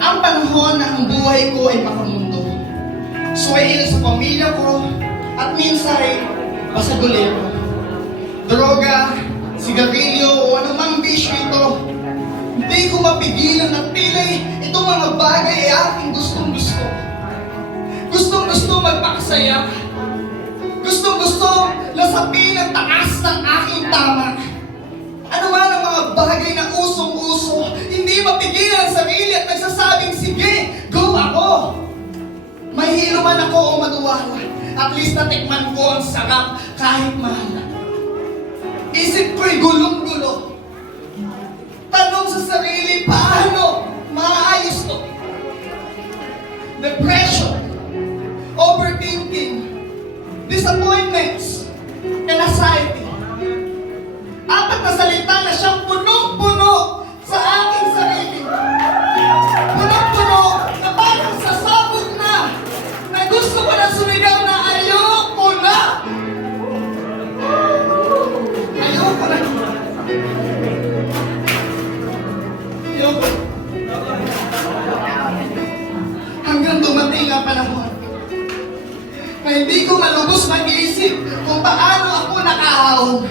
Ang panahon na ang buhay ko ay makamundo. Suwail sa pamilya ko at minsan ay basagulero. Droga, sigarilyo o anumang bisyo ito. Hindi ko mapigilan at pilay itong mga bagay ay aking gustong-gusto. Gustong-gusto magpakasaya. Gustong-gusto lasapin ang taas ng aking tama. Ano man ang mga bagay na usong-uso, hindi mapigilan ang sarili at nagsasabing, sige, go ako! Mahilo man ako o maduwala, at least natikman ko ang sarap kahit mahal. Isip ko'y gulong-gulo. Tanong sa sarili, paano maayos to? Depression, overthinking, disappointments, and anxiety. Apat na salita na siyang punong-puno sa aking sarili. Punong-puno na parang sasabog na gusto ko na sumigaw na ayoko na! Ayoko na! Ayoko. Hanggang dumating ang panahon na hindi ko malubos mag-iisip kung paano ako nakaahon.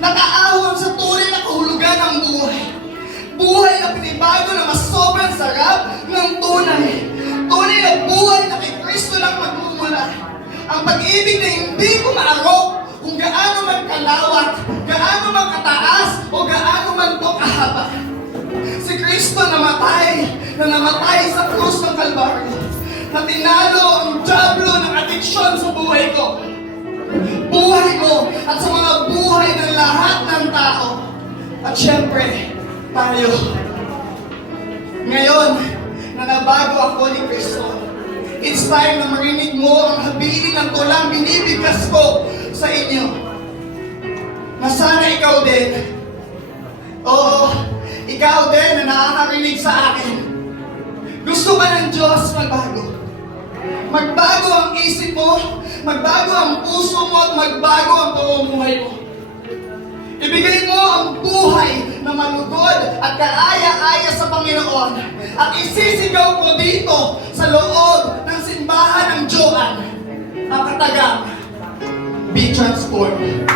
Nakaahon sa tunay na kahulugan ng buhay. Buhay na pinibago na mas sobrang sarap ng tunay. Tunay na buhay na kay Kristo lang magmumula. Ang pag-ibig na hindi ko maarok kung gaano man kalawat, gaano man kataas, o gaano man to kahaba. Si Kristo na namatay sa krus ng Kalbaryo, na tinalo ang diablo ng adiksyon sa buhay ko. Buhay mo at sa mga buhay ng lahat ng tao. At syempre, tayo. Ngayon, na nabago ako ni Kristo, it's time na marinig mo ang habilin ng tulang binibigkas ko sa inyo. Na sana ikaw din, oo, ikaw din na nakakarinig sa akin. Gusto ka ng Diyos magbago. Magbago ang isip mo, magbago ang puso mo, at magbago ang pamumuhay mo. Ibigay mo ang buhay na malugod at kaaya-aya sa Panginoon. At isisigaw ko dito sa loob ng simbahan ng Joan ang katagang, be transformed.